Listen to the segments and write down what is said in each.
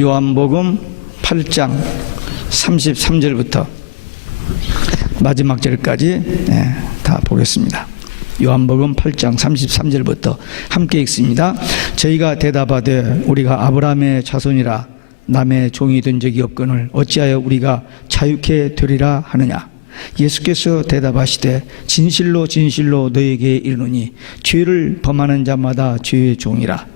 요한복음 8장 33절부터 마지막 절까지 다 보겠습니다. 요한복음 8장 33절부터 함께 읽습니다. 저희가 대답하되 우리가 아브라함의 자손이라 남의 종이 된 적이 없거늘 어찌하여 우리가 자유케 되리라 하느냐. 예수께서 대답하시되 진실로 진실로 너희에게 이르노니 죄를 범하는 자마다 죄의 종이라.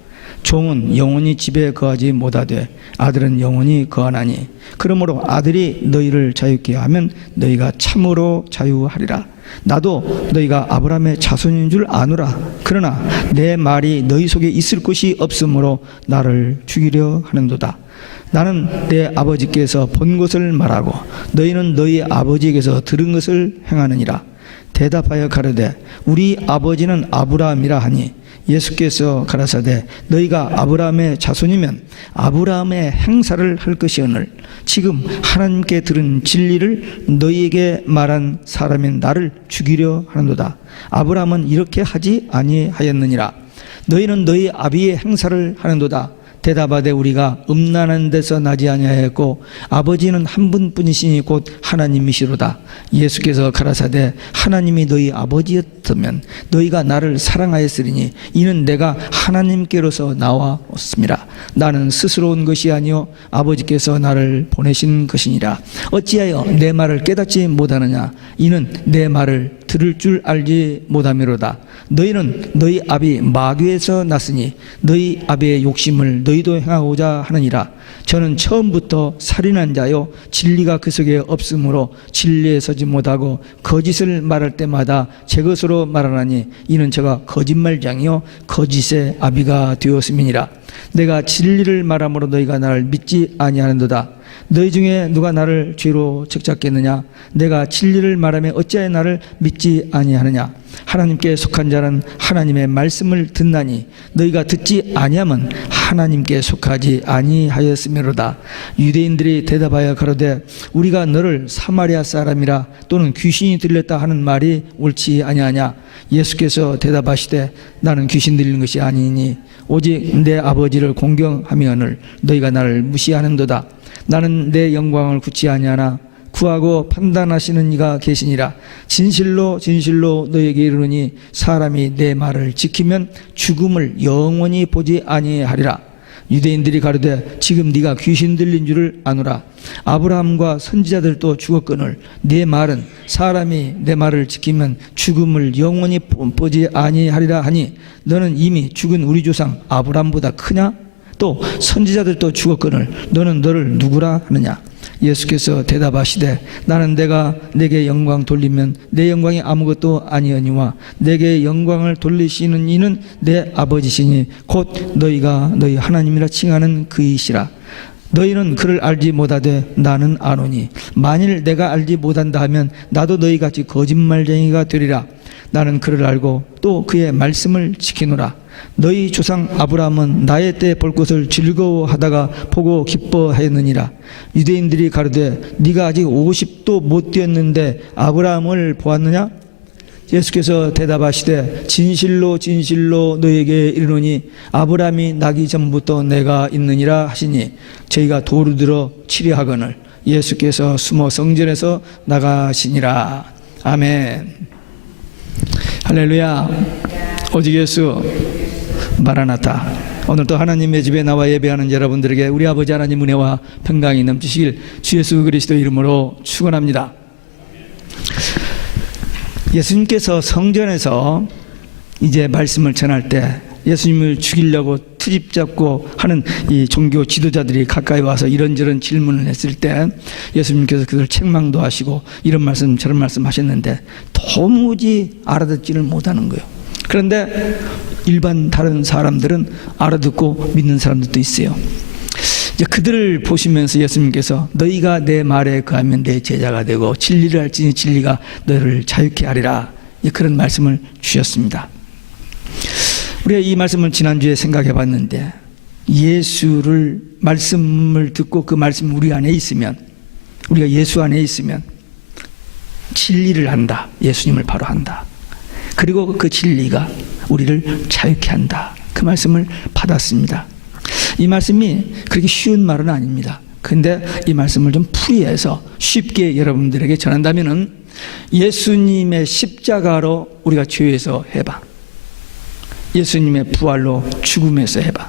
종은 영원히 집에 거하지 못하되 아들은 영원히 거하나니 그러므로 아들이 너희를 자유케 하면 너희가 참으로 자유하리라. 나도 너희가 아브라함의 자손인 줄 아노라. 그러나 내 말이 너희 속에 있을 곳이 없으므로 나를 죽이려 하는도다. 나는 내 아버지께서 본 것을 말하고 너희는 너희 아버지에게서 들은 것을 행하느니라. 대답하여 가로되 우리 아버지는 아브라함이라 하니 예수께서 가라사대 너희가 아브라함의 자손이면 아브라함의 행사를 할 것이오늘 지금 하나님께 들은 진리를 너희에게 말한 사람인 나를 죽이려 하는도다. 아브라함은 이렇게 하지 아니하였느니라. 너희는 너희 아비의 행사를 하는도다. 대답하되 우리가 음란한 데서 나지 아니하였고 아버지는 한 분뿐이시니 곧 하나님이시로다. 예수께서 가라사대 하나님이 너희 아버지였다면 너희가 나를 사랑하였으리니 이는 내가 하나님께로서 나와왔습니다. 나는 스스로 온 것이 아니요 아버지께서 나를 보내신 것이니라. 어찌하여 내 말을 깨닫지 못하느냐. 이는 내 말을 들을 줄 알지 못함이로다. 너희는 너희 아비 마귀에서 났으니 너희 아비의 욕심을 너희도 행하고자 하느니라. 저는 처음부터 살인한 자요 진리가 그 속에 없으므로 진리에 서지 못하고 거짓을 말할 때마다 제 것으로 말하나니 이는 제가 거짓말장이요 거짓의 아비가 되었음이니라. 내가 진리를 말함으로 너희가 나를 믿지 아니하는도다. 너희 중에 누가 나를 죄로 책잡겠느냐. 내가 진리를 말하며 어찌하여 나를 믿지 아니하느냐. 하나님께 속한 자는 하나님의 말씀을 듣나니 너희가 듣지 아니하면 하나님께 속하지 아니하였음이로다. 유대인들이 대답하여 가로되 우리가 너를 사마리아 사람이라 또는 귀신이 들렸다 하는 말이 옳지 아니하냐. 예수께서 대답하시되 나는 귀신 들린 것이 아니니 오직 내 아버지를 공경하며늘 너희가 나를 무시하는도다. 나는 내 영광을 굳이 아니하나 구하고 판단하시는 이가 계시니라. 진실로 진실로 너에게 이르노니 사람이 내 말을 지키면 죽음을 영원히 보지 아니하리라. 유대인들이 가로되 지금 네가 귀신 들린 줄을 아노라. 아브라함과 선지자들도 죽었거늘 네 말은 사람이 내 말을 지키면 죽음을 영원히 보지 아니하리라 하니 너는 이미 죽은 우리 조상 아브라함보다 크냐? 또 선지자들도 죽었거늘 너는 너를 누구라 하느냐. 예수께서 대답하시되 나는 내가 내게 영광 돌리면 내 영광이 아무것도 아니오니와 내게 영광을 돌리시는 이는 내 아버지시니 곧 너희가 너희 하나님이라 칭하는 그이시라. 너희는 그를 알지 못하되 나는 아노니 만일 내가 알지 못한다 하면 나도 너희같이 거짓말쟁이가 되리라. 나는 그를 알고 또 그의 말씀을 지키노라. 너희 조상 아브라함은 나의 때 볼 것을 즐거워하다가 보고 기뻐하였느니라. 유대인들이 가로되 네가 아직 50도 못 되었는데 아브라함을 보았느냐? 예수께서 대답하시되 진실로 진실로 너에게 이르노니 아브라함이 나기 전부터 내가 있느니라 하시니 저희가 도로 들어 치려하거늘 예수께서 숨어 성전에서 나가시니라. 아멘. 할렐루야. 오직 예수 마라나타. 오늘도 하나님의 집에 나와 예배하는 여러분들에게 우리 아버지 하나님 은혜와 평강이 넘치시길 주 예수 그리스도 이름으로 축원합니다. 예수님께서 성전에서 이제 말씀을 전할 때 예수님을 죽이려고 트집 잡고 하는 이 종교 지도자들이 가까이 와서 이런저런 질문을 했을 때 예수님께서 그들 책망도 하시고 이런 말씀 저런 말씀 하셨는데 도무지 알아듣지를 못하는 거예요. 그런데 일반 다른 사람들은 알아듣고 믿는 사람들도 있어요. 이제 그들을 보시면서 예수님께서 너희가 내 말에 거하면 내 제자가 되고 진리를 알지니 진리가 너를 자유케 하리라. 그런 말씀을 주셨습니다. 우리가 이 말씀을 지난주에 생각해 봤는데 예수를 말씀을 듣고 그 말씀이 우리 안에 있으면 우리가 예수 안에 있으면 진리를 한다. 예수님을 바로 한다. 그리고 그 진리가 우리를 자유케 한다. 그 말씀을 받았습니다. 이 말씀이 그렇게 쉬운 말은 아닙니다. 근데 이 말씀을 좀 풀이해서 쉽게 여러분들에게 전한다면은 예수님의 십자가로 우리가 죄에서 해방, 예수님의 부활로 죽음에서 해방,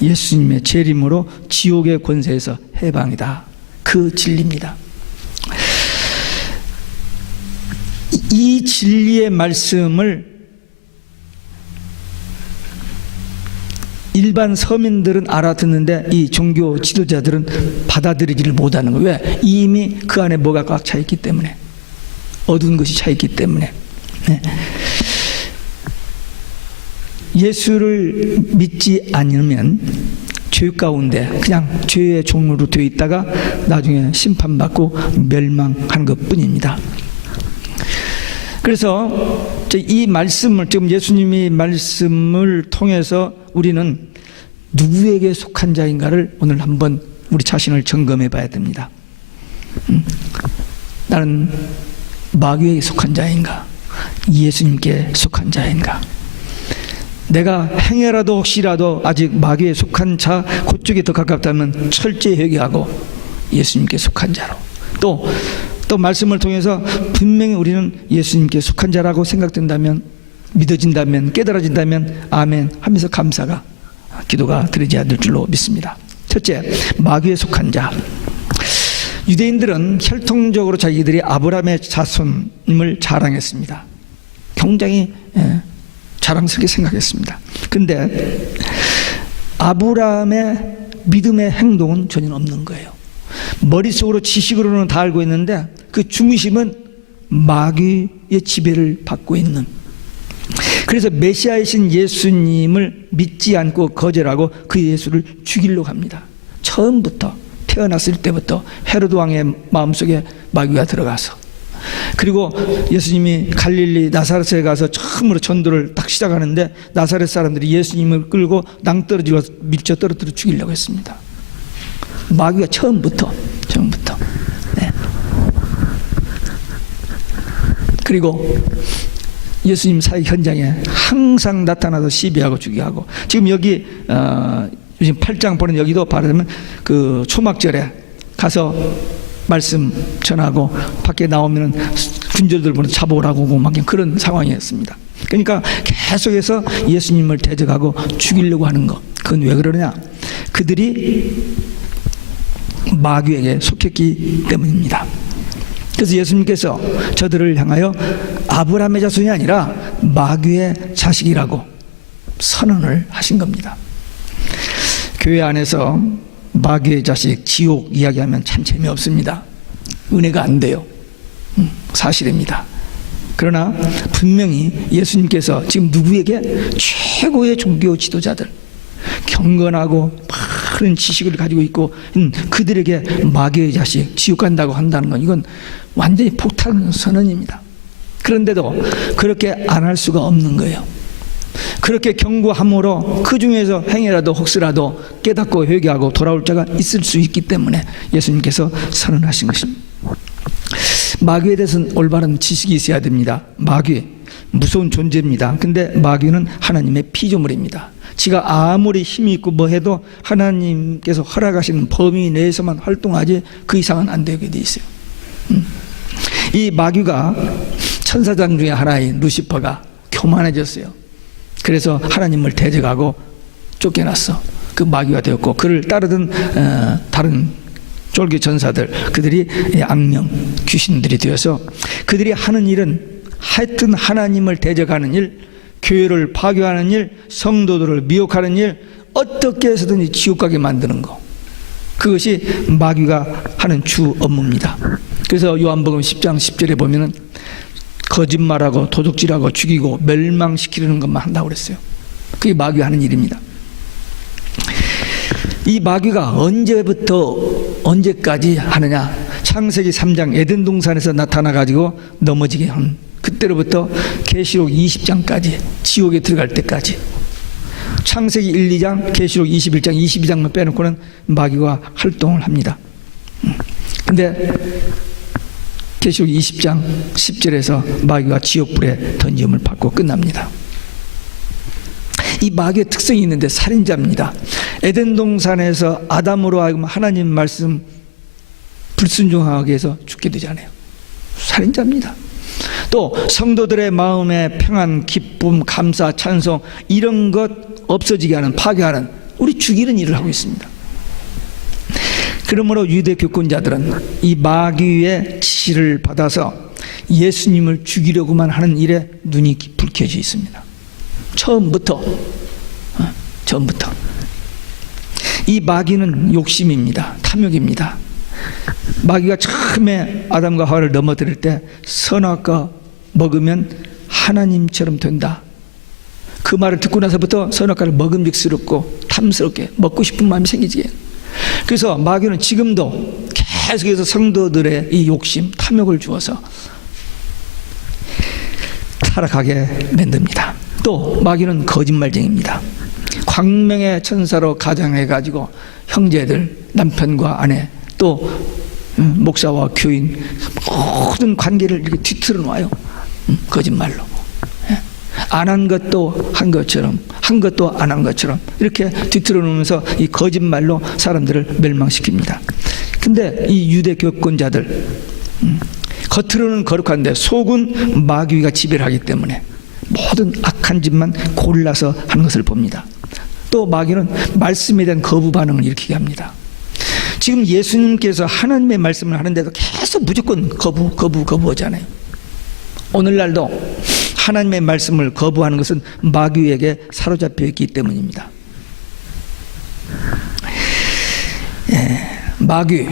예수님의 재림으로 지옥의 권세에서 해방이다. 그 진리입니다. 이 진리의 말씀을 일반 서민들은 알아듣는데 이 종교 지도자들은 받아들이지를 못하는 거예요. 왜? 이미 그 안에 뭐가 꽉 차 있기 때문에, 어두운 것이 차 있기 때문에. 네. 예수를 믿지 않으면 죄 가운데 그냥 죄의 종으로 되어 있다가 나중에 심판받고 멸망하는 것뿐입니다. 그래서 이 말씀을, 지금 예수님이 말씀을 통해서 우리는 누구에게 속한 자인가를 오늘 한번 우리 자신을 점검해 봐야 됩니다. 나는 마귀에게 속한 자인가? 예수님께 속한 자인가? 내가 행여라도 혹시라도 아직 마귀에 속한 자, 그쪽에 더 가깝다면 철저히 회개하고 예수님께 속한 자로, 또 말씀을 통해서 분명히 우리는 예수님께 속한 자라고 생각된다면, 믿어진다면, 깨달아진다면 아멘 하면서 감사가, 기도가 드려져야 될 줄로 믿습니다. 첫째, 마귀에 속한 자. 유대인들은 혈통적으로 자기들이 아브라함의 자손임을 자랑했습니다. 굉장히 자랑스럽게 생각했습니다. 근데 아브라함의 믿음의 행동은 전혀 없는 거예요. 머릿속으로 지식으로는 다 알고 있는데 그 중심은 마귀의 지배를 받고 있는, 그래서 메시아이신 예수님을 믿지 않고 거절하고 그 예수를 죽이려고 합니다. 처음부터, 태어났을 때부터 헤로드 왕의 마음속에 마귀가 들어가서, 그리고 예수님이 갈릴리 나사렛에 가서 처음으로 전도를 딱 시작하는데 나사렛 사람들이 예수님을 끌고 낭떠러지로 밀쳐 떨어뜨려 죽이려고 했습니다. 마귀가 처음부터. 네. 그리고 예수님 사역 현장에 항상 나타나서 시비하고 죽이하고, 지금 여기 요즘 8장 보는 여기도 바르면 그 초막절에 가서 말씀 전하고 밖에 나오면 군졸들 보는 잡아오라고 오고 막 그런 상황이었습니다. 그러니까 계속해서 예수님을 대적하고 죽이려고 하는 것. 그건 왜 그러냐? 그들이 마귀에게 속했기 때문입니다. 그래서 예수님께서 저들을 향하여 아브라함의 자손이 아니라 마귀의 자식이라고 선언을 하신 겁니다. 교회 안에서 마귀의 자식, 지옥 이야기하면 참 재미없습니다. 은혜가 안 돼요. 사실입니다. 그러나 분명히 예수님께서 지금 누구에게? 최고의 종교 지도자들, 경건하고 많은 지식을 가지고 있고 그들에게 마귀의 자식, 지옥 간다고 한다는 건 이건 완전히 폭탄 선언입니다. 그런데도 그렇게 안 할 수가 없는 거예요. 그렇게 경고함으로 그 중에서 행여라도 혹시라도 깨닫고 회개하고 돌아올 자가 있을 수 있기 때문에 예수님께서 선언하신 것입니다. 마귀에 대해서는 올바른 지식이 있어야 됩니다. 마귀, 무서운 존재입니다. 근데 마귀는 하나님의 피조물입니다. 지가 아무리 힘이 있고 뭐 해도 하나님께서 허락하시는 범위 내에서만 활동하지 그 이상은 안 되게 돼 있어요. 이 마귀가 천사장 중에 하나인 루시퍼가 교만해졌어요. 그래서 하나님을 대적하고 쫓겨났어. 그 마귀가 되었고, 그를 따르던 다른 쫄개 전사들, 그들이 악령, 귀신들이 되어서 그들이 하는 일은 하여튼 하나님을 대적하는 일, 교회를 파괴하는 일, 성도들을 미혹하는 일, 어떻게 해서든지 지옥 가게 만드는 거. 그것이 마귀가 하는 주 업무입니다. 그래서 요한복음 10장 10절에 보면은 거짓말하고 도둑질하고 죽이고 멸망시키려는 것만 한다고 그랬어요. 그게 마귀가 하는 일입니다. 이 마귀가 언제부터 언제까지 하느냐? 창세기 3장 에덴 동산에서 나타나 가지고 넘어지게 한 그때로부터 계시록 20장까지, 지옥에 들어갈 때까지, 창세기 1, 2장, 계시록 21장, 22장만 빼놓고는 마귀가 활동을 합니다. 근데 계시록 20장 10절에서 마귀가 지옥불에 던짐을 받고 끝납니다. 이 마귀의 특성이 있는데 살인자입니다. 에덴 동산에서 아담으로 하여금 하나님 말씀 불순종하게 해서 죽게 되잖아요. 살인자입니다. 또 성도들의 마음에 평안, 기쁨, 감사, 찬송 이런 것 없어지게 하는, 파괴하는, 우리 죽이는 일을 하고 있습니다. 그러므로 유대 교권자들은 이 마귀의 지시를 받아서 예수님을 죽이려고만 하는 일에 눈이 불켜져 있습니다. 처음부터 이 마귀는 욕심입니다. 탐욕입니다. 마귀가 처음에 아담과 하와를 넘어뜨릴 때 선악과 먹으면 하나님처럼 된다, 그 말을 듣고 나서부터 선악과를 먹음직스럽고 탐스럽게 먹고 싶은 마음이 생기지. 그래서 마귀는 지금도 계속해서 성도들의 이 욕심, 탐욕을 주어서 타락하게 만듭니다. 또 마귀는 거짓말쟁이입니다. 광명의 천사로 가장해가지고 형제들, 남편과 아내, 또 목사와 교인 모든 관계를 이렇게 뒤틀어 놔요. 거짓말로. 안 한 것도 한 것처럼, 한 것도 안 한 것처럼 이렇게 뒤틀어 놓으면서 이 거짓말로 사람들을 멸망시킵니다. 근데 이 유대 교권자들 겉으로는 거룩한데 속은 마귀가 지배를 하기 때문에 모든 악한 짓만 골라서 하는 것을 봅니다. 또 마귀는 말씀에 대한 거부 반응을 일으키게 합니다. 지금 예수님께서 하나님의 말씀을 하는데도 계속 무조건 거부하잖아요. 오늘날도 하나님의 말씀을 거부하는 것은 마귀에게 사로잡혀 있기 때문입니다. 마귀,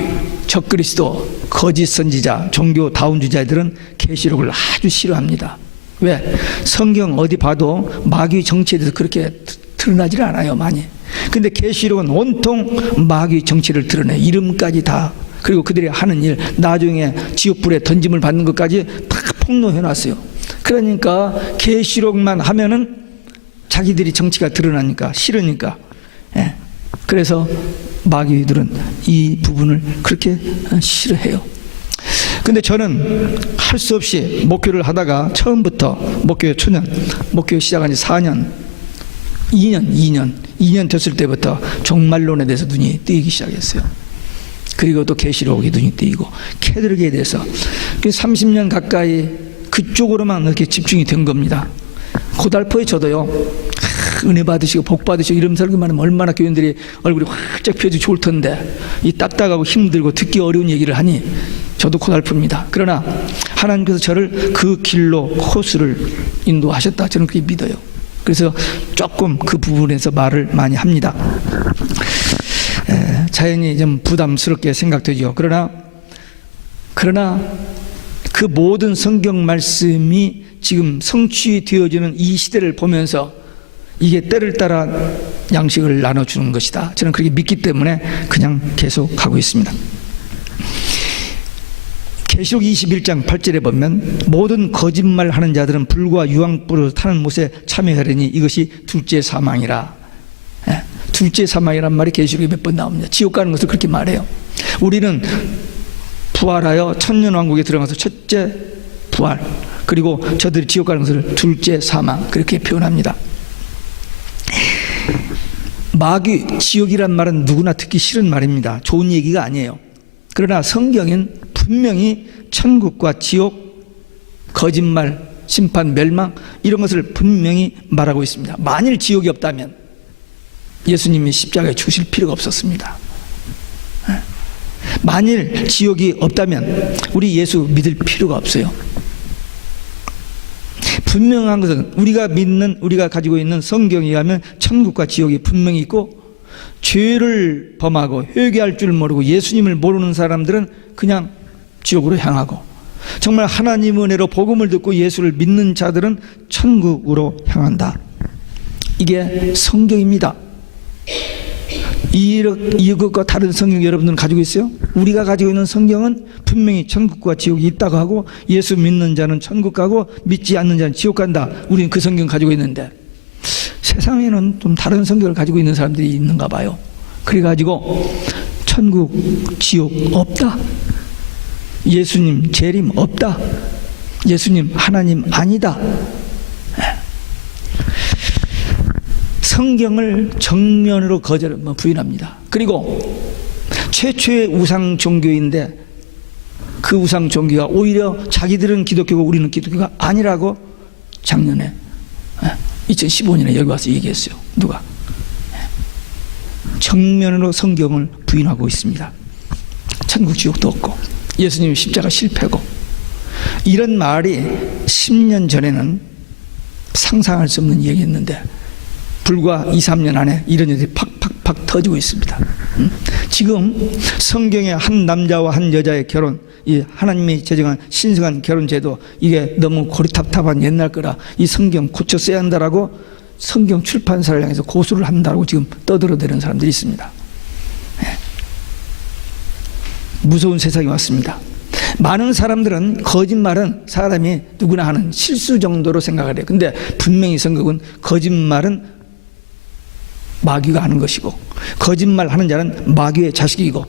적그리스도, 거짓 선지자, 종교 다운주자들은 계시록을 아주 싫어합니다. 왜? 성경 어디 봐도 마귀 정치에 대해서 그렇게 드러나질 않아요, 많이. 근데 계시록은 온통 마귀 정치를 드러내, 이름까지 다. 그리고 그들이 하는 일, 나중에 지옥불에 던짐을 받는 것까지 다 폭로해 놨어요. 그러니까 계시록만 하면은 자기들이 정치가 드러나니까 싫으니까. 그래서 마귀들은 이 부분을 그렇게 싫어해요. 근데 저는 할 수 없이 목회를 하다가 처음부터 목회 초년, 목회 시작한 지 4년, 2년 됐을 때부터 종말론에 대해서 눈이 뜨이기 시작했어요. 그리고 또 계시록에 눈이 뜨이고 캐드릭에 대해서 30년 가까이 그쪽으로만 이렇게 집중이 된 겁니다. 고달퍼에 저도요, 은혜 받으시고 복 받으시고 이런 설교만 하면 얼마나 교인들이 얼굴이 활짝 펴지고 좋을 텐데, 이 딱딱하고 힘들고 듣기 어려운 얘기를 하니 저도 고달픕니다. 그러나 하나님께서 저를 그 길로 코스를 인도하셨다, 저는 그렇게 믿어요. 그래서 조금 그 부분에서 말을 많이 합니다. 자연히 좀 부담스럽게 생각되죠. 그러나 그 모든 성경 말씀이 지금 성취되어지는 이 시대를 보면서 이게 때를 따라 양식을 나눠주는 것이다, 저는 그렇게 믿기 때문에 그냥 계속 가고 있습니다. 계시록 21장 8절에 보면 모든 거짓말하는 자들은 불과 유황불을 타는 못에 참여하려니 이것이 둘째 사망이라. 둘째 사망이란 말이 계시록에 몇 번 나옵니다. 지옥 가는 것을 그렇게 말해요. 우리는 부활하여 천년왕국에 들어가서 첫째 부활, 그리고 저들이 지옥 가는 것을 둘째 사망, 그렇게 표현합니다. 마귀, 지옥이란 말은 누구나 듣기 싫은 말입니다. 좋은 얘기가 아니에요. 그러나 성경은 분명히 천국과 지옥, 거짓말, 심판, 멸망 이런 것을 분명히 말하고 있습니다. 만일 지옥이 없다면 예수님이 십자가에 죽으실 필요가 없었습니다. 만일 지옥이 없다면 우리 예수 믿을 필요가 없어요. 분명한 것은 우리가 가지고 있는 성경에 의하면 천국과 지옥이 분명히 있고, 죄를 범하고 회개할 줄 모르고 예수님을 모르는 사람들은 그냥 지옥으로 향하고, 정말 하나님 은혜로 복음을 듣고 예수를 믿는 자들은 천국으로 향한다. 이게 성경입니다. 이것과 다른 성경 여러분들은 가지고 있어요? 우리가 가지고 있는 성경은 분명히 천국과 지옥이 있다고 하고, 예수 믿는 자는 천국 가고 믿지 않는 자는 지옥 간다. 우리는 그 성경 가지고 있는데 세상에는 좀 다른 성경을 가지고 있는 사람들이 있는가 봐요. 그래가지고 천국, 지옥 없다, 예수님 재림 없다, 예수님 하나님 아니다. 성경을 정면으로 부인합니다. 그리고 최초의 우상 종교인데 그 우상 종교가 오히려 자기들은 기독교고 우리는 기독교가 아니라고 작년에 2015년에 여기 와서 얘기했어요. 누가? 정면으로 성경을 부인하고 있습니다. 천국 지옥도 없고 예수님 십자가 실패고, 이런 말이 10년 전에는 상상할 수 없는 얘기였는데 불과 2, 3년 안에 이런 일이 팍팍팍 터지고 있습니다. 지금 성경의 한 남자와 한 여자의 결혼, 이 하나님이 제정한 신성한 결혼제도, 이게 너무 고리탑탑한 옛날 거라 이 성경 고쳐 써야 한다라고 성경 출판사를 향해서 고소를 한다고 지금 떠들어대는 사람들이 있습니다. 무서운 세상이 왔습니다. 많은 사람들은 거짓말은 사람이 누구나 하는 실수 정도로 생각을 해요. 근데 분명히 성경은 거짓말은 마귀가 하는 것이고, 거짓말 하는 자는 마귀의 자식이고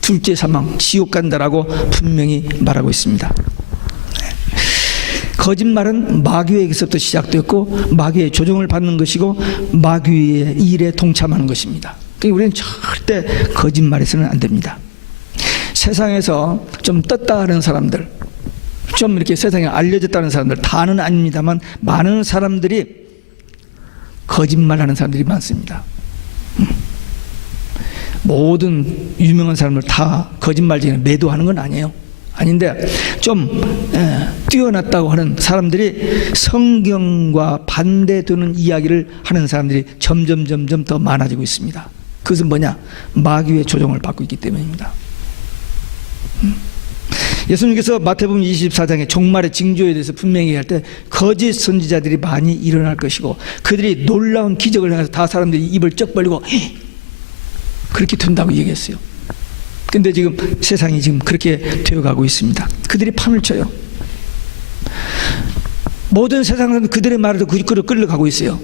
둘째 사망 지옥 간다라고 분명히 말하고 있습니다. 거짓말은 마귀에게서부터 시작되었고 마귀의 조종을 받는 것이고 마귀의 일에 동참하는 것입니다. 그러니까 우리는 절대 거짓말해서는 안 됩니다. 세상에서 좀 떴다 하는 사람들, 좀 이렇게 세상에 알려졌다는 사람들, 다는 아닙니다만 많은 사람들이 거짓말하는 사람들이 많습니다. 모든 유명한 사람들 다 거짓말쟁이 매도하는 건 아니에요. 아닌데 좀 뛰어났다고 하는 사람들이 성경과 반대되는 이야기를 하는 사람들이 점점 더 많아지고 있습니다. 그것은 뭐냐? 마귀의 조종을 받고 있기 때문입니다. 예수님께서 마태복음 24장에 종말의 징조에 대해서 분명히 할 때 거짓 선지자들이 많이 일어날 것이고 그들이 놀라운 기적을 행해서 다 사람들이 입을 쩍 벌리고 그렇게 된다고 얘기했어요. 근데 지금 세상이 지금 그렇게 되어가고 있습니다. 그들이 판을 쳐요. 모든 세상은 그들의 말을 끌려가고 있어요.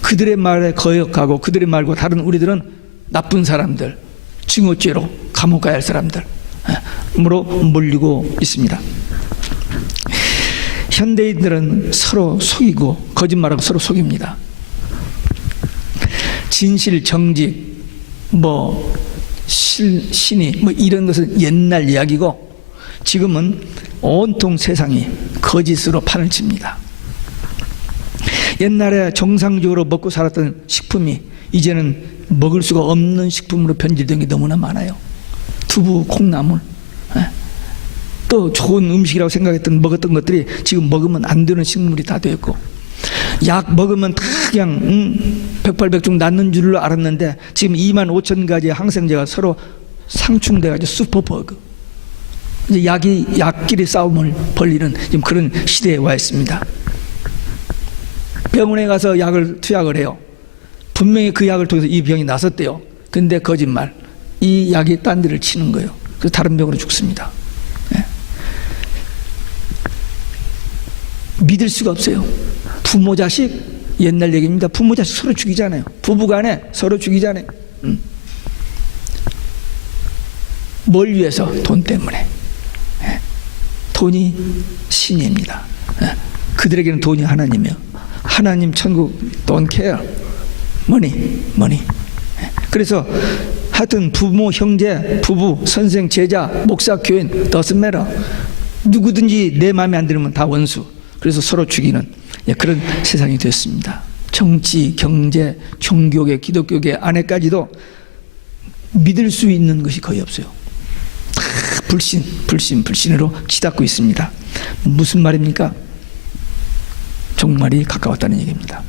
그들의 말에 거역하고 그들의 말과 다른 우리들은 나쁜 사람들, 증오죄로 감옥 가야 할 사람들 으로 몰리고 있습니다. 현대인들은 서로 속이고 거짓말하고 서로 속입니다. 진실, 정직, 신이 이런 것은 옛날 이야기고 지금은 온통 세상이 거짓으로 판을 칩니다. 옛날에 정상적으로 먹고 살았던 식품이 이제는 먹을 수가 없는 식품으로 변질된 게 너무나 많아요. 두부, 콩나물, 또 좋은 음식이라고 먹었던 것들이 지금 먹으면 안 되는 식물이 다 되었고, 약 먹으면 다 그냥 백발백중 낫는 줄로 알았는데 지금 25,000가지의 항생제가 서로 상충돼가지고 슈퍼버그, 이제 약끼리 싸움을 벌이는 지금 그런 시대에 와 있습니다. 병원에 가서 투약을 해요. 분명히 그 약을 통해서 이 병이 나섰대요. 근데 거짓말, 이 약이 딴 데를 치는 거예요. 그래서 다른 병으로 죽습니다. 믿을 수가 없어요. 부모 자식, 옛날 얘기입니다. 부모 자식 서로 죽이잖아요. 부부간에 서로 죽이잖아요. 뭘 위해서? 돈 때문에. 돈이 신입니다. 그들에게는 돈이 하나님이요. 하나님 천국 don't care. money. 그래서 하여튼 부모, 형제, 부부, 선생, 제자, 목사, 교인 doesn't matter. 누구든지 내 마음에 안 들으면 다 원수. 그래서 서로 죽이는 그런 세상이 됐습니다. 정치, 경제, 종교계, 기독교계 안에까지도 믿을 수 있는 것이 거의 없어요. 다 불신으로 치닫고 있습니다. 무슨 말입니까? 종말이 가까웠다는 얘기입니다.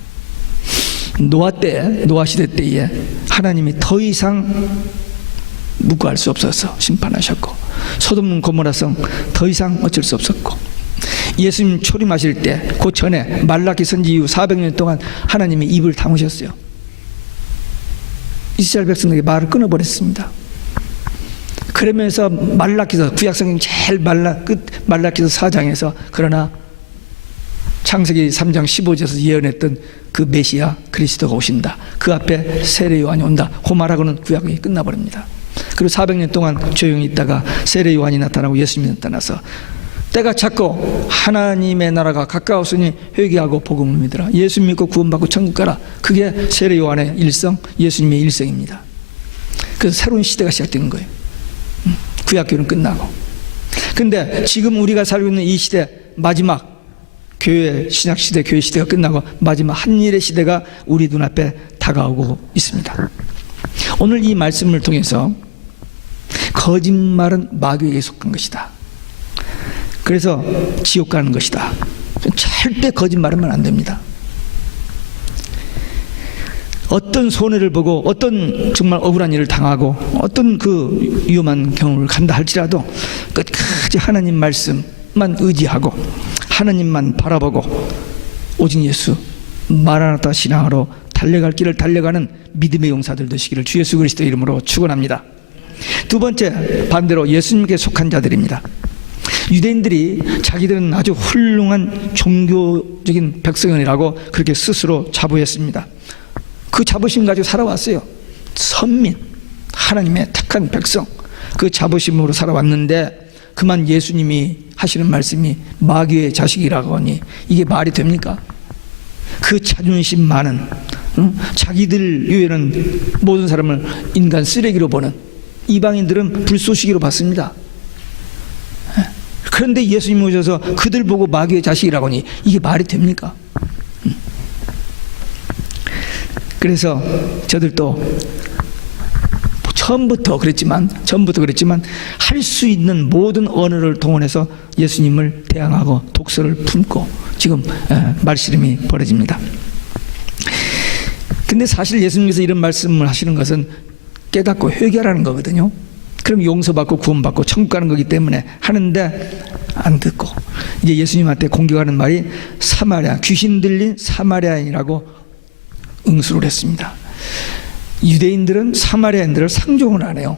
노아 시대 때에 하나님이 더 이상 묵과할 수 없어서 심판하셨고, 소돔 고모라성 더 이상 어쩔 수 없었고, 예수님 초림하실 때 그 전에 말라기 선지 이후 400년 동안 하나님이 입을 다무셨어요. 이스라엘 백성에게 말을 끊어버렸습니다. 그러면서 말라기서, 구약성경 제일 말라기서 4장에서 그러나 창세기 3장 15절에서 예언했던 그 메시아 그리스도가 오신다, 그 앞에 세례 요한이 온다, 그 말하고는 구약이 끝나버립니다. 그리고 400년 동안 조용히 있다가 세례 요한이 나타나고 예수님이 나타나서 때가 찼고 하나님의 나라가 가까웠으니 회개하고 복음을 믿으라. 예수 믿고 구원받고 천국 가라. 그게 세례 요한의 일성, 예수님의 일성입니다. 그래서 새로운 시대가 시작되는 거예요. 구약교는 끝나고. 근데 지금 우리가 살고 있는 이 시대, 마지막 교회, 신약 시대, 교회 시대가 끝나고 마지막 한일의 시대가 우리 눈앞에 다가오고 있습니다. 오늘 이 말씀을 통해서 거짓말은 마귀에게 속한 것이다. 그래서 지옥 가는 것이다. 절대 거짓말하면 안 됩니다. 어떤 손해를 보고 어떤 정말 억울한 일을 당하고 어떤 그 위험한 경우를 간다 할지라도 끝까지 하나님 말씀만 의지하고 하나님만 바라보고 오직 예수 마라나타 신앙으로 달려갈 길을 달려가는 믿음의 용사들 되시기를 주 예수 그리스도 이름으로 축원합니다. 두 번째, 반대로 예수님께 속한 자들입니다. 유대인들이 자기들은 아주 훌륭한 종교적인 백성이라고 그렇게 스스로 자부했습니다. 그 자부심 가지고 살아왔어요. 선민, 하나님의 택한 백성, 그 자부심으로 살아왔는데 그만 예수님이 하시는 말씀이 마귀의 자식이라고 하니 이게 말이 됩니까? 그 자존심 많은, 자기들 외에는 모든 사람을 인간 쓰레기로 보는 이방인들은 불쏘시개로 봤습니다. 그런데 예수님이 오셔서 그들 보고 마귀의 자식이라고 하니 이게 말이 됩니까? 그래서 저들도 처음부터 그랬지만 할 수 있는 모든 언어를 동원해서 예수님을 대항하고 독서를 품고 지금 말씨름이 벌어집니다. 근데 사실 예수님께서 이런 말씀을 하시는 것은 깨닫고 회개하라는 거거든요. 그럼 용서받고 구원받고 천국 가는 거기 때문에 하는데 안 듣고 이제 예수님한테 공격하는 말이 사마리아, 귀신 들린 사마리아인이라고 응수를 했습니다. 유대인들은 사마리아인들을 상종을 안 해요.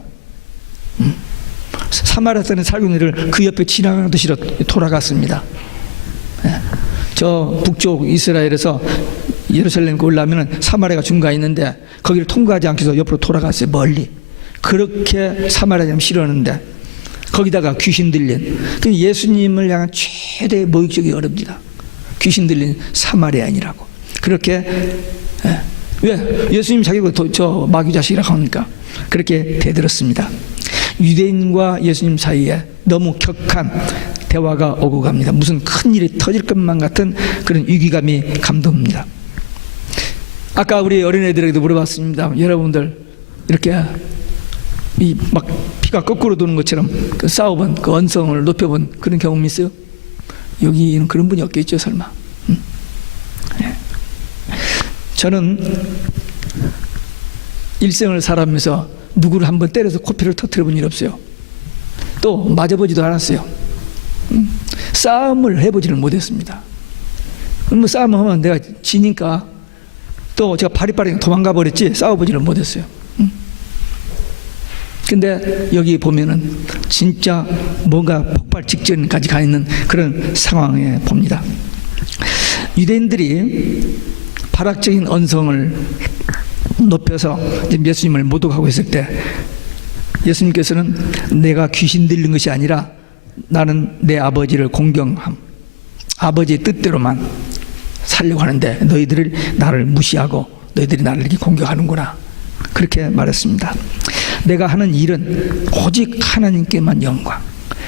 사마리아에 살고 있는 이들 그 옆에 지나가듯이 돌아갔습니다. 저 북쪽 이스라엘에서 예루살렘 올라오면 사마리아가 중간에 있는데 거기를 통과하지 않기 위해서 옆으로 돌아갔어요. 멀리. 그렇게 사마리아를 싫어하는데 거기다가 귀신 들린, 예수님을 향한 최대의 모욕적이 어렵니다. 귀신 들린 사마리아인이라고. 그렇게 왜 예수님 자기가 저 마귀 자식이라고 합니까? 그렇게 대들었습니다. 유대인과 예수님 사이에 너무 격한 대화가 오고 갑니다. 무슨 큰 일이 터질 것만 같은 그런 위기감이 감돕니다. 아까 우리 어린애들에게도 물어봤습니다. 여러분들 이렇게 이 막 피가 거꾸로 도는 것처럼 그 싸워본 그 언성을 높여본 그런 경험이 있어요? 여기는 그런 분이 없겠죠, 설마? 네. 저는 일생을 살아가면서 누구를 한번 때려서 코피를 터뜨려 본 일 없어요. 또 맞아보지도 않았어요. 싸움을 해보지를 못했습니다. 뭐 싸움을 하면 내가 지니까 또 제가 바리바리 도망가 버렸지 싸워보지를 못했어요. 근데 여기 보면은 진짜 뭔가 폭발 직전까지 가 있는 그런 상황에 봅니다. 유대인들이 발악적인 언성을 높여서 예수님을 모독하고 있을 때 예수님께서는 내가 귀신 들린 것이 아니라 나는 내 아버지를 공경함, 아버지의 뜻대로만 살려고 하는데 너희들이 나를 무시하고 너희들이 나를 이렇게 공격하는구나, 그렇게 말했습니다. 내가 하는 일은 오직 하나님께만 영광,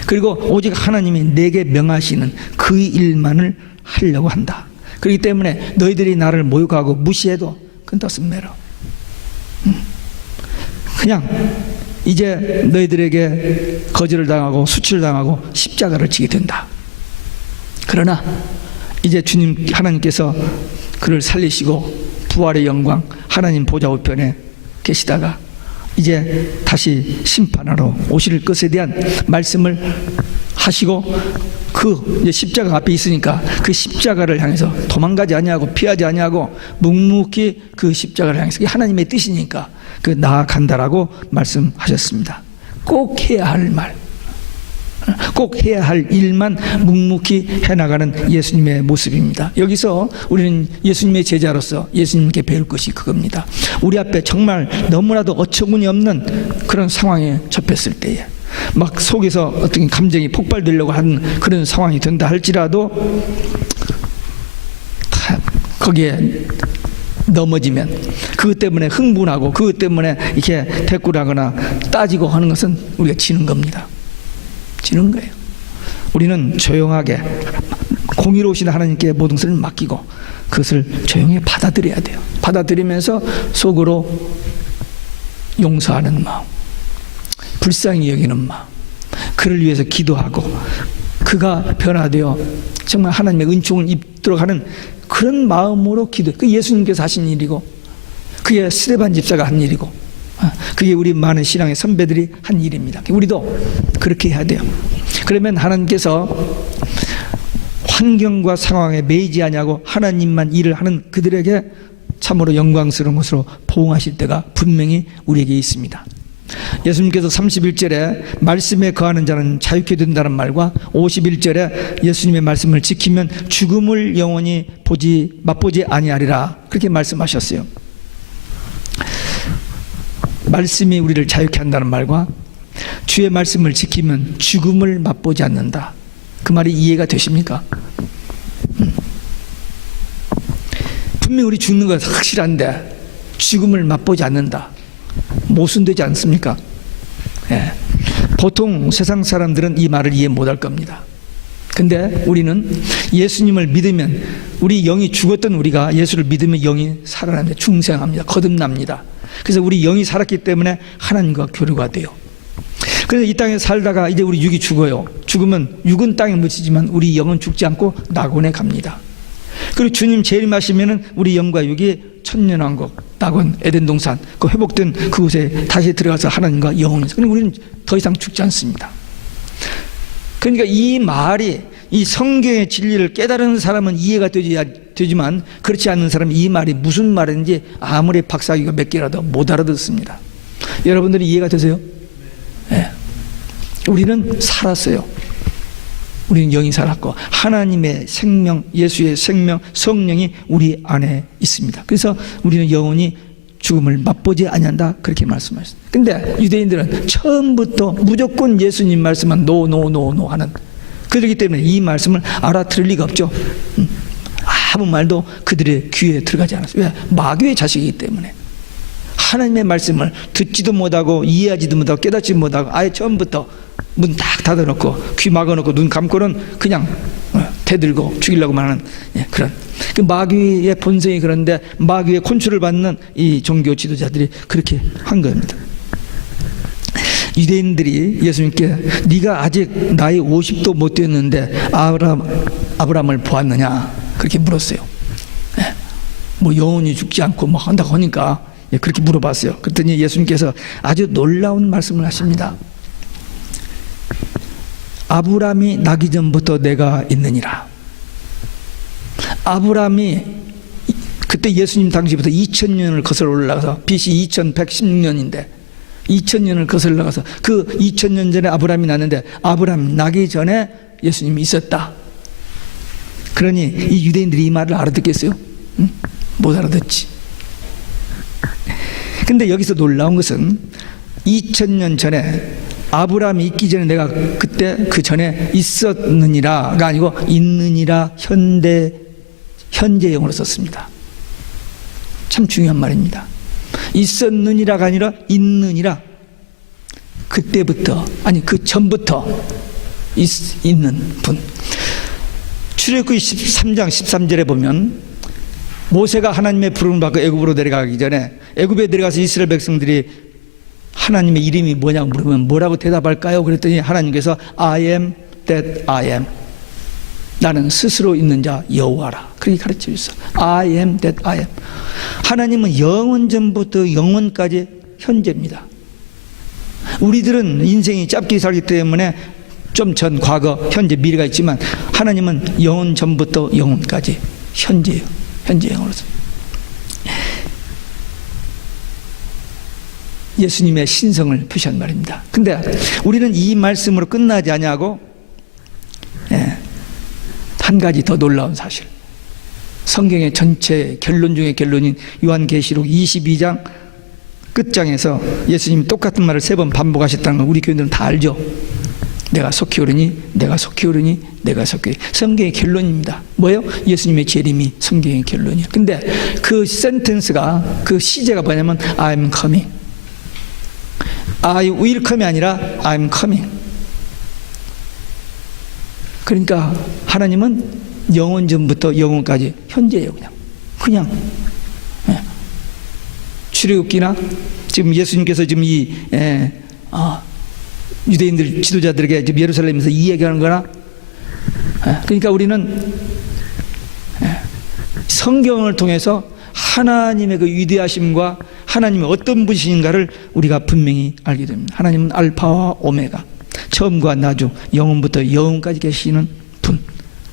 그리고 오직 하나님이 내게 명하시는 그 일만을 하려고 한다. 그렇기 때문에 너희들이 나를 모욕하고 무시해도 그건 doesn't matter. 그냥 이제 너희들에게 거절을 당하고 수치를 당하고 십자가를 지게 된다. 그러나 이제 주님 하나님께서 그를 살리시고 부활의 영광 하나님 보좌 우편에 계시다가 이제 다시 심판하러 오실 것에 대한 말씀을 하시고 그 이제 십자가 앞에 있으니까 그 십자가를 향해서 도망가지 아니하고 피하지 아니하고 묵묵히 그 십자가를 향해서 하나님의 뜻이니까 그 나아간다라고 말씀하셨습니다. 꼭 해야 할 말, 꼭 해야 할 일만 묵묵히 해나가는 예수님의 모습입니다. 여기서 우리는 예수님의 제자로서 예수님께 배울 것이 그겁니다. 우리 앞에 정말 너무나도 어처구니 없는 그런 상황에 접했을 때에 막 속에서 어떤 감정이 폭발되려고 하는 그런 상황이 된다 할지라도 거기에 넘어지면 그것 때문에 흥분하고 그것 때문에 이렇게 대꾸를 하거나 따지고 하는 것은 우리가 지는 겁니다. 지는 거예요. 우리는 조용하게 공의로우신 하나님께 모든 것을 맡기고 그것을 조용히 받아들여야 돼요. 받아들이면서 속으로 용서하는 마음, 불쌍히 여기는 마음, 그를 위해서 기도하고 그가 변화되어 정말 하나님의 은총을 입도록 하는 그런 마음으로 기도해. 그 예수님께서 하신 일이고 그게 스데반 집사가 한 일이고 그게 우리 많은 신앙의 선배들이 한 일입니다. 우리도 그렇게 해야 돼요. 그러면 하나님께서 환경과 상황에 매이지 아니하고 하나님만 일을 하는 그들에게 참으로 영광스러운 것으로 포옹하실 때가 분명히 우리에게 있습니다. 예수님께서 31절에 말씀에 거하는 자는 자유케 된다는 말과 51절에 예수님의 말씀을 지키면 죽음을 영원히 맛보지 아니하리라 그렇게 말씀하셨어요. 말씀이 우리를 자유케 한다는 말과 주의 말씀을 지키면 죽음을 맛보지 않는다. 그 말이 이해가 되십니까? 분명히 우리 죽는 건 확실한데 죽음을 맛보지 않는다. 모순되지 않습니까? 예. 보통 세상 사람들은 이 말을 이해 못할 겁니다. 근데 우리는 예수님을 믿으면 우리 영이 죽었던 우리가 예수를 믿으면 영이 살아납니다. 중생합니다. 거듭납니다. 그래서 우리 영이 살았기 때문에 하나님과 교류가 돼요. 그래서 이 땅에 살다가 이제 우리 육이 죽어요. 죽으면 육은 땅에 묻히지만 우리 영은 죽지 않고 낙원에 갑니다. 그리고 주님 재림하시면은 우리 영과 육이 천년왕국, 낙원, 에덴 동산 그 회복된 그곳에 다시 들어가서 하나님과 영원히. 그러니까 우리는 더 이상 죽지 않습니다. 그러니까 이 말이 이 성경의 진리를 깨달은 사람은 이해가 되지만 그렇지 않은 사람은 이 말이 무슨 말인지 아무리 박사학위가 몇 개라도 못 알아듣습니다. 여러분들이 이해가 되세요? 네. 우리는 살았어요. 우리는 영이 살았고 하나님의 생명, 예수의 생명, 성령이 우리 안에 있습니다. 그래서 우리는 영원히 죽음을 맛보지 아니한다 그렇게 말씀하셨습니다. 근데 유대인들은 처음부터 무조건 예수님 말씀만 노 하는 그렇기 때문에 이 말씀을 알아들을 리가 없죠. 아무 말도 그들의 귀에 들어가지 않았어요. 왜? 마귀의 자식이기 때문에 하나님의 말씀을 듣지도 못하고 이해하지도 못하고 깨닫지도 못하고 아예 처음부터 문 딱 닫아놓고 귀 막아놓고 눈 감고는 그냥 대들고 죽이려고만 하는 그런 그 마귀의 본성이 그런데 마귀의 콘트롤을 받는 이 종교 지도자들이 그렇게 한 겁니다. 유대인들이 예수님께 네가 아직 나이 50도 못 되었는데 아브라함을 보았느냐 그렇게 물었어요. 뭐 영원히 죽지 않고 뭐 한다고 하니까 그렇게 물어봤어요. 그랬더니 예수님께서 아주 놀라운 말씀을 하십니다. 아브라함이 나기 전부터 내가 있느니라. 아브라함이 그때 예수님 당시부터 2000년을 거슬러 올라가서 BC 2116년인데 2000년을 거슬러 올라가서 그 2000년 전에 아브라함이 났는데 아브라함 나기 전에 예수님이 있었다. 그러니 이 유대인들이 이 말을 알아듣겠어요? 응? 못 알아듣지. 근데 여기서 놀라운 것은 2000년 전에 아브라함이 있기 전에 내가 그때 그 전에 있었느니라가 아니고 있느니라 현재형으로 썼습니다. 참 중요한 말입니다. 있었느니라가 아니라 있느니라. 그때부터 아니 그 전부터 있는 분. 출애굽기 13장 13절에 보면 모세가 하나님의 부름을 받고 애굽으로 내려가기 전에 애굽에 내려가서 이스라엘 백성들이 하나님의 이름이 뭐냐고 물으면 뭐라고 대답할까요? 그랬더니 하나님께서 I am that I am. 나는 스스로 있는 자 여호와라. 그렇게 가르쳐 주셨어. I am that I am. 하나님은 영원 전부터 영원까지 현재입니다. 우리들은 인생이 짧게 살기 때문에 좀 전, 과거, 현재, 미래가 있지만 하나님은 영원 전부터 영원까지 현재예요. 현재형으로서. 예수님의 신성을 표시한 말입니다. 근데 우리는 이 말씀으로 끝나지 아니하고 한 가지 더 놀라운 사실. 성경의 전체 결론 중의 결론인 요한계시록 22장 끝장에서 예수님이 똑같은 말을 3번 반복하셨다는 걸 우리 교인들은 다 알죠. 내가 속히 오르니, 내가 속히 오르니, 내가 속히 오르니. 성경의 결론입니다. 뭐예요? 예수님의 재림이 성경의 결론이에요. 근데 그 센텐스가, 그 시제가 뭐냐면 I'm coming. I will come이 아니라 I'm coming. 그러니까 하나님은 영원 전부터 영원까지 현재예요. 그냥 출애굽기나 지금 예수님께서 지금 이 유대인들 지도자들에게 지금 예루살렘에서 이 얘기하는 거나, 그러니까 우리는 성경을 통해서 하나님의 그 위대하심과 하나님의 어떤 분이신가를 우리가 분명히 알게 됩니다. 하나님은 알파와 오메가, 처음과 나중, 영원부터 영원까지 계시는 분,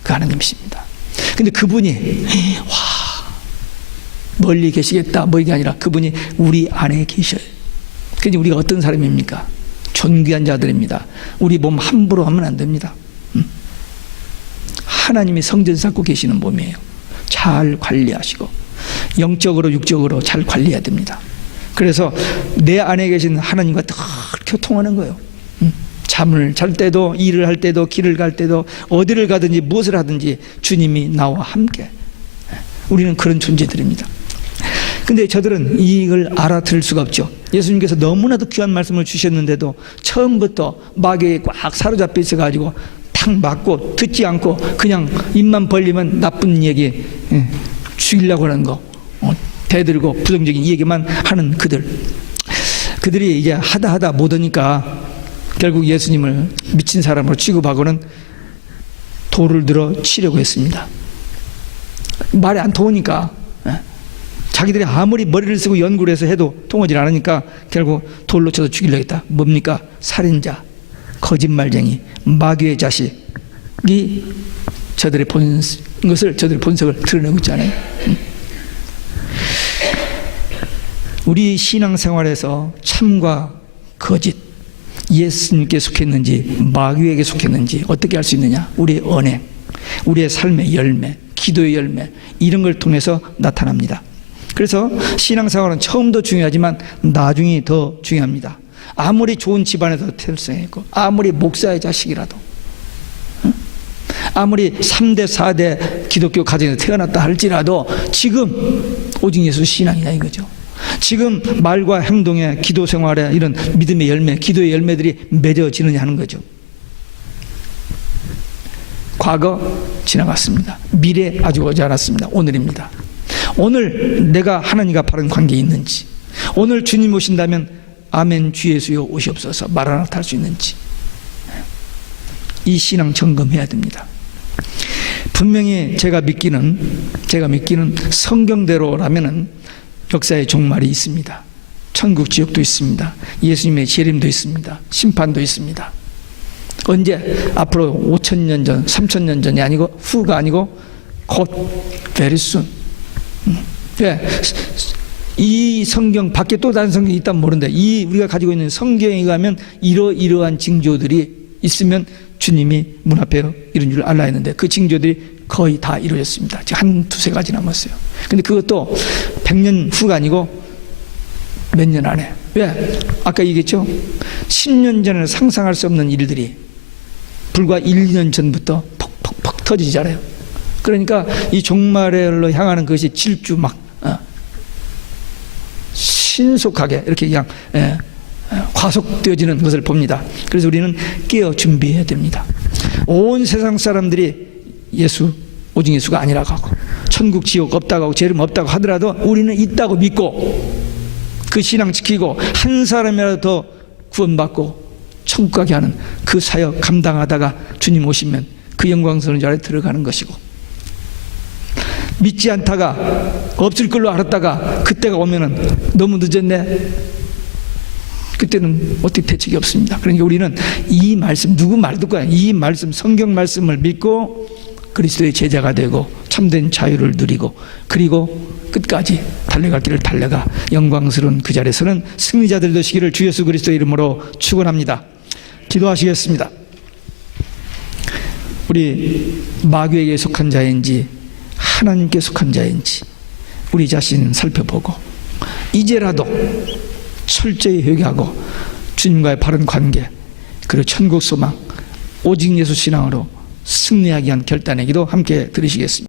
그 하나님이십니다. 근데 그분이 멀리 계시겠다 뭐 이게 아니라 그분이 우리 안에 계셔요. 그러니 우리가 어떤 사람입니까? 존귀한 자들입니다. 우리 몸 함부로 하면 안 됩니다. 하나님이 성전 쌓고 계시는 몸이에요. 잘 관리하시고 영적으로 육적으로 잘 관리해야 됩니다. 그래서 내 안에 계신 하나님과 더 교통하는 거예요. 잠을 잘 때도, 일을 할 때도, 길을 갈 때도, 어디를 가든지 무엇을 하든지 주님이 나와 함께. 우리는 그런 존재들입니다. 근데 저들은 이걸 알아들을 수가 없죠. 예수님께서 너무나도 귀한 말씀을 주셨는데도 처음부터 마귀에 꽉 사로잡혀 있어가지고 탁 맞고 듣지 않고 그냥 입만 벌리면 나쁜 얘기, 죽이려고 하는 거, 대들고 부정적인 얘기만 하는 그들이 이제 하다 못하니까 결국 예수님을 미친 사람으로 취급하고는 돌을 들어 치려고 했습니다. 말이 안 통하니까, 자기들이 아무리 머리를 쓰고 연구를 해서 해도 통하지 않으니까 결국 돌로 쳐서 죽이려고 했다. 뭡니까? 살인자, 거짓말쟁이, 마귀의 자식이 저들의 본성을 드러내고 있잖아요. 우리 신앙생활에서 참과 거짓, 예수님께 속했는지 마귀에게 속했는지 어떻게 알 수 있느냐? 우리의 언행, 우리의 삶의 열매, 기도의 열매, 이런 걸 통해서 나타납니다. 그래서 신앙생활은 처음도 중요하지만 나중이 더 중요합니다. 아무리 좋은 집안에서 태어났고, 아무리 목사의 자식이라도, 아무리 3대 4대 기독교 가정에서 태어났다 할지라도 지금 오직 예수 신앙이다 이거죠. 지금 말과 행동에, 기도 생활에 이런 믿음의 열매, 기도의 열매들이 맺어지느냐 하는 거죠. 과거 지나갔습니다. 미래 아직 오지 않았습니다. 오늘입니다. 오늘 내가 하나님과 바른 관계에 있는지, 오늘 주님 오신다면 아멘 주 예수여 오시옵소서 마라나타 할 수 있는지, 이 신앙 점검해야 됩니다. 분명히 제가 믿기는 성경대로라면은 역사의 종말이 있습니다. 천국 지옥도 있습니다. 예수님의 재림도 있습니다. 심판도 있습니다. 언제? 앞으로 5,000년 전, 3,000년 전이 아니고 후가 아니고 곧 very soon. 이 성경 밖에 또 다른 성경이 있다면 모르는데 이 우리가 가지고 있는 성경에 의하면 이러한 징조들이 있으면 주님이 문 앞에 이런 줄 알라 했는데 그 징조들이 거의 다 이루어졌습니다. 지금 한 두세 가지 남았어요. 근데 그것도 100년 후가 아니고 몇 년 안에. 왜? 아까 얘기했죠? 10년 전에는 상상할 수 없는 일들이 불과 1, 2년 전부터 퍽퍽퍽 터지잖아요. 그러니까 이 종말로 향하는 것이 질주 막 신속하게 이렇게 그냥 과속되어지는 것을 봅니다. 그래서 우리는 깨어 준비해야 됩니다. 온 세상 사람들이 오직 예수가 아니라고 하고 천국 지옥 없다고 하고 재림 없다고 하더라도 우리는 있다고 믿고 그 신앙 지키고 한 사람이라도 더 구원받고 천국 가게 하는 그 사역 감당하다가 주님 오시면 그 영광스러운 자리에 들어가는 것이고, 믿지 않다가 없을 걸로 알았다가 그때가 오면은 너무 늦었네, 그때는 어떻게 대책이 없습니다. 그러니까 우리는 이 말씀, 누구 말 듣고 이 말씀, 성경 말씀을 믿고 그리스도의 제자가 되고 참된 자유를 누리고 그리고 끝까지 달려갈 길을 달려가 영광스러운 그 자리에서는 승리자들 되시기를 주 예수 그리스도의 이름으로 축원합니다. 기도하시겠습니다. 우리 마귀에게 속한 자인지 하나님께 속한 자인지 우리 자신 살펴보고 이제라도 철저히 회개하고 주님과의 바른 관계, 그리고 천국 소망, 오직 예수 신앙으로 승리하기 위한 결단의 기도 함께 드리시겠습니다.